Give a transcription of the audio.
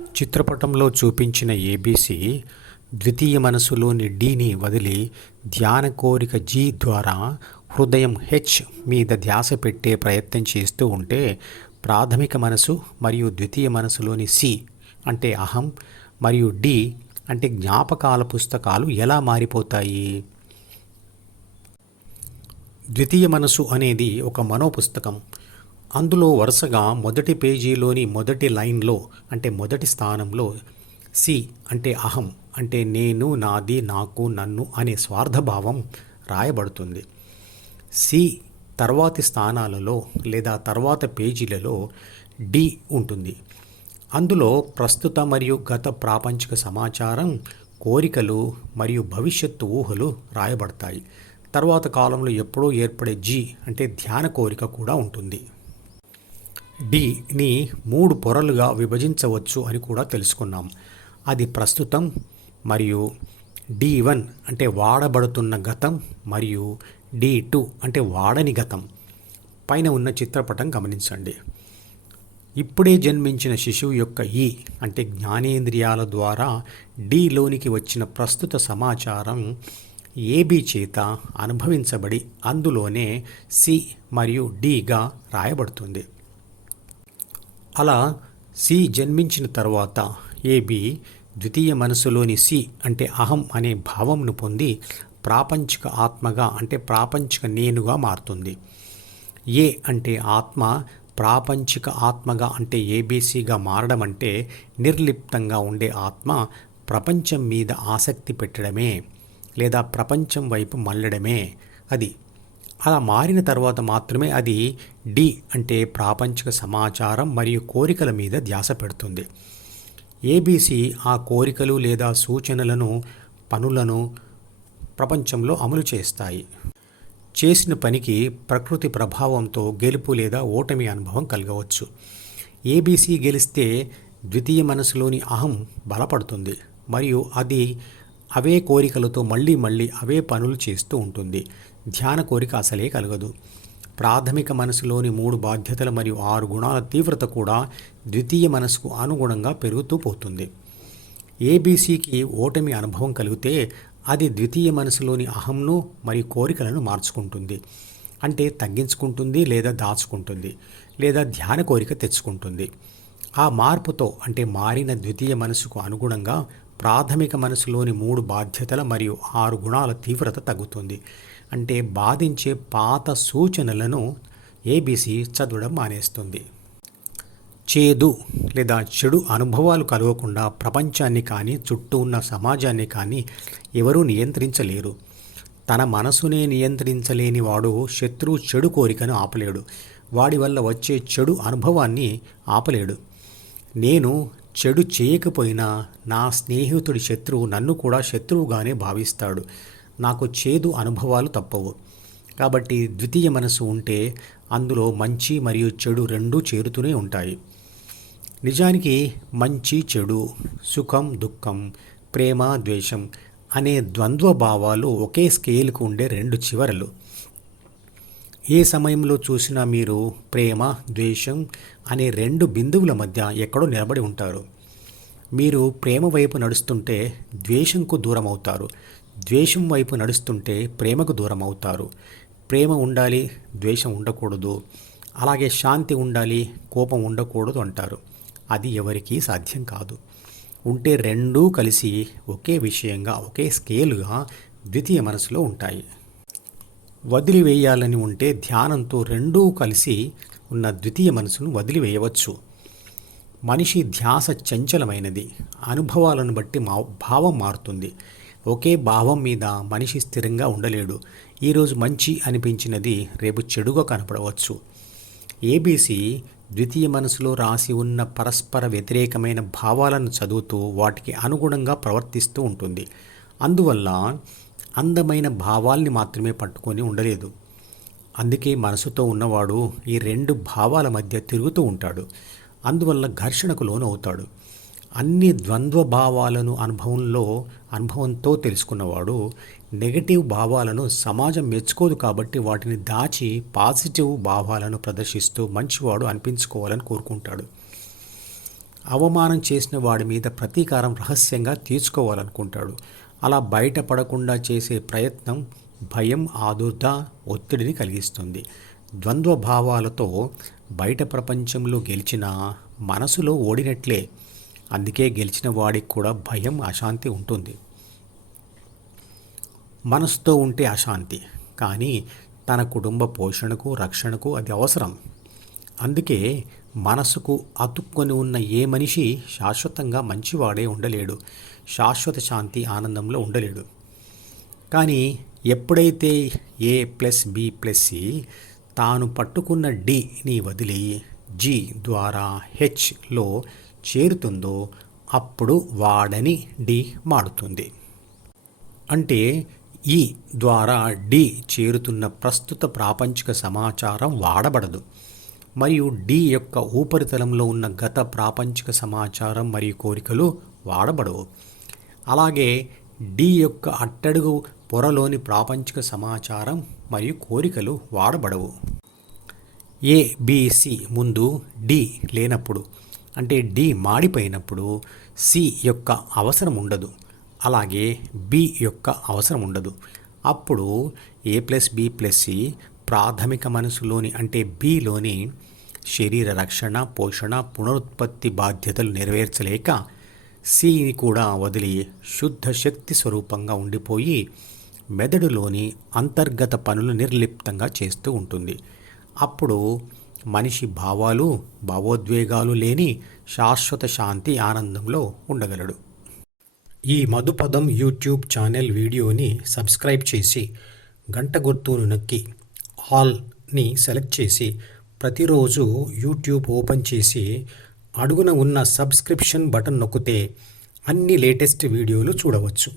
చిత్రపటంలో చూపించిన ఏబీసీ ద్వితీయ మనసులోని డీని వదిలి ధ్యాన కోరిక జీ ద్వారా హృదయం హెచ్ మీద ధ్యాస పెట్టే ప్రయత్నం చేస్తూ ఉంటే ప్రాథమిక మనసు మరియు ద్వితీయ మనసులోని సి అంటే అహం మరియు డి అంటే జ్ఞాపకాల పుస్తకాలు ఎలా మారిపోతాయి? ద్వితీయ మనసు అనేది ఒక మనోపుస్తకం. అందులో వరుసగా మొదటి పేజీలోని మొదటి లైన్లో అంటే మొదటి స్థానంలో సి అంటే అహం అంటే నేను నాది నాకు నన్ను అనే స్వార్థభావం రాయబడుతుంది. సి తర్వాతి స్థానాలలో లేదా తర్వాత పేజీలలో డి ఉంటుంది. అందులో ప్రస్తుత మరియు గత ప్రాపంచిక సమాచారం కోరికలు మరియు భవిష్యత్తు ఊహలు రాయబడతాయి. తర్వాత కాలంలో ఎప్పుడో ఏర్పడే జీ అంటే ధ్యాన కోరిక కూడా ఉంటుంది. డిని మూడు పొరలుగా విభజించవచ్చు అని కూడా తెలుసుకున్నాం. అది ప్రస్తుతం మరియు డి వన్ అంటే వాడబడుతున్న గతం మరియు డి టూ అంటే వాడని గతం. పైన ఉన్న చిత్రపటం గమనించండి. ఇప్పుడే జన్మించిన శిశువు యొక్క ఈ అంటే జ్ఞానేంద్రియాల ద్వారా డిలోనికి వచ్చిన ప్రస్తుత సమాచారం ఏబి చేత అనుభవించబడి అందులోనే సి మరియు డిగా రాయబడుతుంది. అలా సి జన్మించిన తర్వాత ఏబి ద్వితీయ మనసులోని సి అంటే అహం అనే భావంను పొంది ప్రాపంచిక ఆత్మగా అంటే ప్రాపంచిక నేనుగా మారుతుంది. ఏ అంటే ఆత్మ ప్రాపంచిక ఆత్మగా అంటే ఏబీసీగా మారడం అంటే నిర్లిప్తంగా ఉండే ఆత్మ ప్రపంచం మీద ఆసక్తి పెట్టడమే లేదా ప్రపంచం వైపు మళ్ళడమే. అది అలా మారిన తర్వాత మాత్రమే అది డి అంటే ప్రాపంచిక సమాచారం మరియు కోరికల మీద ధ్యాస పెడుతుంది. ఏబీసీ ఆ కోరికలు లేదా సూచనలను పనులను ప్రపంచంలో అమలు చేస్తాయి. చేసిన పనికి ప్రకృతి ప్రభావంతో గెలుపు లేదా ఓటమి అనుభవం కలగవచ్చు. ఏబీసీ గెలిస్తే ద్వితీయ మనసులోని అహం బలపడుతుంది మరియు అది అవే కోరికలతో మళ్ళీ మళ్ళీ అవే పనులు చేస్తూ ఉంటుంది. ధ్యాన కోరిక అసలే కలగదు. ప్రాథమిక మనసులోని మూడు బాధ్యతలు మరియు ఆరు గుణాల తీవ్రత కూడా ద్వితీయ మనసుకు అనుగుణంగా పెరుగుతూ పోతుంది. ఏబీసీకి ఓటమి అనుభవం కలిగితే అది ద్వితీయ మనసులోని అహంను మరియు కోరికలను మార్చుకుంటుంది. అంటే తగ్గించుకుంటుంది లేదా దాచుకుంటుంది లేదా ధ్యాన కోరిక తెచ్చుకుంటుంది. ఆ మార్పుతో అంటే మారిన ద్వితీయ మనసుకు అనుగుణంగా ప్రాథమిక మనసులోని మూడు బాధ్యతల మరియు ఆరు గుణాల తీవ్రత తగ్గుతుంది. అంటే బాధించే పాత సూచనలను ఏబీసీ చదవడం మానేస్తుంది. చేదు లేదా చెడు అనుభవాలు కలగకుండా ప్రపంచాన్ని కానీ చుట్టూ ఉన్న సమాజాన్ని కానీ ఎవరూ నియంత్రించలేరు. తన మనసునే నియంత్రించలేని వాడు శత్రువు చెడు కోరికను ఆపలేడు. వాడి వల్ల వచ్చే చెడు అనుభవాన్ని ఆపలేడు. నేను చెడు చేయకపోయినా నా స్నేహితుడి శత్రువు నన్ను కూడా శత్రువుగానే భావిస్తాడు. నాకు చేదు అనుభవాలు తప్పవు. కాబట్టి ద్వితీయ మనసు ఉంటే అందులో మంచి మరియు చెడు రెండూ చేరుతూనే ఉంటాయి. నిజానికి మంచి చెడు సుఖం దుఃఖం ప్రేమ ద్వేషం అనే ద్వంద్వ భావాలు ఒకే స్కేల్కు ఉండే రెండు చివరలు. ఏ సమయంలో చూసినా మీరు ప్రేమ ద్వేషం అనే రెండు బిందువుల మధ్య ఎక్కడో నిలబడి ఉంటారు. మీరు ప్రేమ వైపు నడుస్తుంటే ద్వేషంకు దూరం అవుతారు ద్వేషం వైపు నడుస్తుంటే ప్రేమకు దూరం అవుతారు ప్రేమ ఉండాలి ద్వేషం ఉండకూడదు. అలాగే శాంతి ఉండాలి కోపం ఉండకూడదు అంటారు. అది ఎవరికీ సాధ్యం కాదు. ఉంటే రెండూ కలిసి ఒకే విషయంగా ఒకే స్కేలుగా ద్వితీయ మనసులో ఉంటాయి. వదిలివేయాలని ఉంటే ధ్యానంతో రెండూ కలిసి ఉన్న ద్వితీయ మనసును వదిలివేయవచ్చు. మనిషి ధ్యాస చంచలమైనది. అనుభవాలను బట్టి మా భావం మారుతుంది. ఒకే భావం మీద మనిషి స్థిరంగా ఉండలేడు. ఈరోజు మంచి అనిపించినది రేపు చెడుగా కనపడవచ్చు. ఏబీసీ ద్వితీయ మనసులో రాసి ఉన్న పరస్పర వ్యతిరేకమైన భావాలను చదువుతూ వాటికి అనుగుణంగా ప్రవర్తిస్తూ ఉంటుంది. అందువల్ల అందమైన భావాల్ని మాత్రమే పట్టుకొని ఉండలేదు. అందుకే మనసుతో ఉన్నవాడు ఈ రెండు భావాల మధ్య తిరుగుతూ ఉంటాడు. అందువల్ల ఘర్షణకు లోనవుతాడు. అన్ని ద్వంద్వ భావాలను అనుభవంలో అనుభవంతో తెలుసుకున్నవాడు నెగటివ్ భావాలను సమాజం మెచ్చుకోదు కాబట్టి వాటిని దాచి పాజిటివ్ భావాలను ప్రదర్శిస్తూ మంచివాడు అనిపించుకోవాలని కోరుకుంటాడు. అవమానం చేసిన వాడి మీద ప్రతీకారం రహస్యంగా తీర్చుకోవాలనుకుంటాడు. అలా బయటపడకుండా చేసే ప్రయత్నం భయం ఆదుర్ద ఒత్తిడిని కలిగిస్తుంది. ద్వంద్వ భావాలతో బయట ప్రపంచంలో గెలిచినా మనసులో ఓడినట్లే అందుకే గెలిచిన వాడికి కూడా భయం అశాంతి ఉంటుంది. మనసుతో ఉంటే అశాంతి కానీ తన కుటుంబ పోషణకు రక్షణకు అది అవసరం. అందుకే మనసుకు అతుక్కొని ఉన్న ఏ మనిషి శాశ్వతంగా మంచివాడే ఉండలేడు శాశ్వత శాంతి ఆనందంలో ఉండలేడు. కానీ ఎప్పుడైతే A plus B plus C తాను పట్టుకున్న డిని వదిలి జి ద్వారా హెచ్లో చేరుతుందో అప్పుడు వాడని డి మాడుతుంది అంటే ఈ ద్వారా డి చేరుతున్న ప్రస్తుత ప్రాపంచిక సమాచారం వాడబడదు. మరియు డి యొక్క ఉపరితలంలో ఉన్న గత ప్రాపంచిక సమాచారం మరియు కోరికలు వాడబడవు. అలాగే డి యొక్క అట్టడుగు పొరలోని ప్రాపంచిక సమాచారం మరియు కోరికలు వాడబడవు. ఏబిసి ముందు డి లేనప్పుడు అంటే డి మాడిపోయినప్పుడు సి యొక్క అవసరం ఉండదు. అలాగే బి యొక్క అవసరం ఉండదు. అప్పుడు A plus B plus C ప్రాథమిక మనసులోని అంటే బిలోని శరీర రక్షణ పోషణ పునరుత్పత్తి బాధ్యతలు నెరవేర్చలేక సిని కూడా వదిలి శుద్ధ శక్తి స్వరూపంగా ఉండిపోయి మెదడులోని అంతర్గత పనులు నిర్లిప్తంగా చేస్తూ ఉంటుంది. అప్పుడు మనిషి భావాలు భావోద్వేగాలు లేని శాశ్వత శాంతి ఆనందంలో ఉండగలడు. ఈ మధుపదం యూట్యూబ్ ఛానల్ వీడియోని సబ్స్క్రైబ్ చేసి గంట గుర్తును నొక్కి ఆల్ని సెలెక్ట్ చేసి ప్రతిరోజు యూట్యూబ్ ఓపెన్ చేసి అడుగున ఉన్న సబ్స్క్రిప్షన్ బటన్ నొక్కితే అన్ని లేటెస్ట్ వీడియోలు చూడవచ్చు.